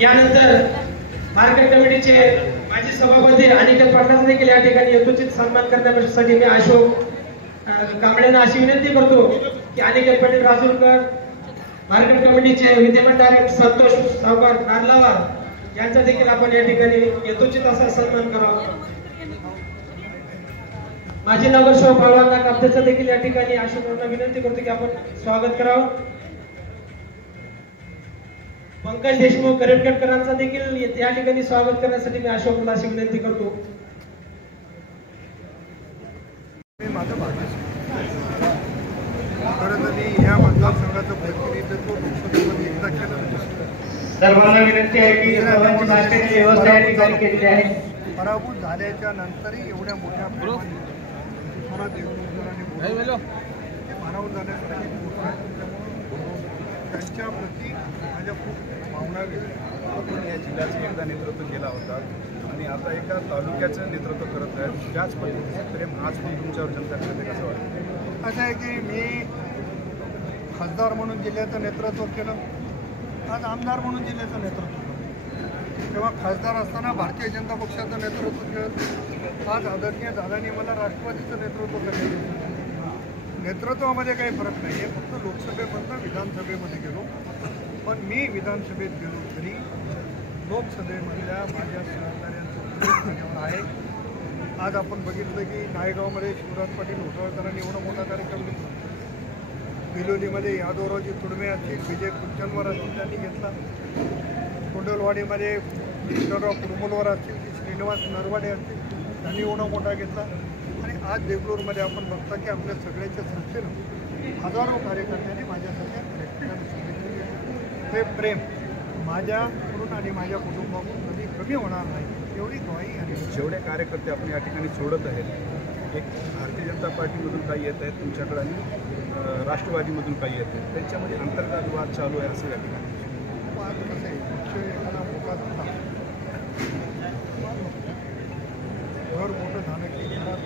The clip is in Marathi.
यानंतर मार्केट कमिटीचे माजी सभापती अनिकेत पाटलांचा देखील या ठिकाणी यथोचित सन्मान करण्यासाठी मी अशोक कांबळेंना अशी विनंती करतो की अनिकेत पाटील राजूरकर, मार्केट कमिटीचे विद्यमान डायरेक्टर संतोष सावकार नारलावार यांचा देखील आपण या ठिकाणी यथोचित असा सन्मान करावा। माजी नगरसेवक बाळवांना कापतेचा देखील या ठिकाणी अशोकांना विनंती करतो की आपण स्वागत करावं। पंकज देशमुख करटकरांचा देखील या ठिकाणी स्वागत करण्यासाठी मी अशोकला अशी विनंती करतो। या मतदारसंघाचं प्रतिनिधित्व लोकसभेमध्ये एकदा केलं। सर्वांना विनंती आहे की सर्वांची नाश्त्याची व्यवस्था या ठिकाणी केलेली आहे। पराभूत झाल्याच्या नंतरही एवढ्या मोठ्या प्रमाणात मानव जाण्यासाठी त्यांच्या प्रती माझ्या खूप भावना वेगळ्या। आपण या जिल्ह्याचं एकदा नेतृत्व केला होता आणि आता एका तालुक्याचं नेतृत्व करत आहेत। त्याच पद्धतीचं प्रेम आज पण तुमच्यावर जनता करते कसं वाटतं? असं आहे की मी खासदार म्हणून जिल्ह्याचं नेतृत्व केलं, आज आमदार म्हणून जिल्ह्याचं नेतृत्व केलं। तेव्हा खासदार असताना भारतीय जनता पक्षाचं नेतृत्व केलं, आज आदरणीय दादांनी मला राष्ट्रवादीचं नेतृत्व केलं। नेतृत्वामध्ये काही फरक नाही आहे, फक्त लोकसभेमधनं विधानसभेमध्ये गेलो। पण मी विधानसभेत गेलो तरी लोकसभेमधल्या माझ्या सहकार्यांचं माझ्यावर आहे। आज आपण बघितलं की नायगावमध्ये शिवराज पाटील होटळकरांनी एवढा मोठा कार्यक्रम घेतला, बिलोलीमध्ये यादवरावजी तुडमे असतील, विजय कुंचनवर असतील त्यांनी घेतला, कोंडलवाडीमध्ये विठ्ठलराव कुरमुलवर असतील की श्रीनिवास नरवाडे असतील त्यांनी एवढा मोठा घेतला, आणि आज देगलूरमध्ये आपण बघता की आपल्या सगळ्याच्या संख्येनं हजारो कार्यकर्त्यांनी माझ्यासारख्या व्यक्तींना शुभेच्छा दिल्या। हे प्रेम माझ्याकडून आणि माझ्या कुटुंबाकडून कधी कमी होणार नाही एवढी ग्वाही आणि जेवढे कार्यकर्ते आपण या ठिकाणी सोडत आहेत, एक भारतीय जनता पार्टीमधून काही येत आहेत तुमच्याकडे आणि राष्ट्रवादीमधून काही येत आहेत, त्यांच्यामध्ये अंतर्गत वाद चालू आहे असं या ठिकाणी वाद कसं आहे? पक्ष एखादा मोठा झाला, घर मोठं झालं की घरात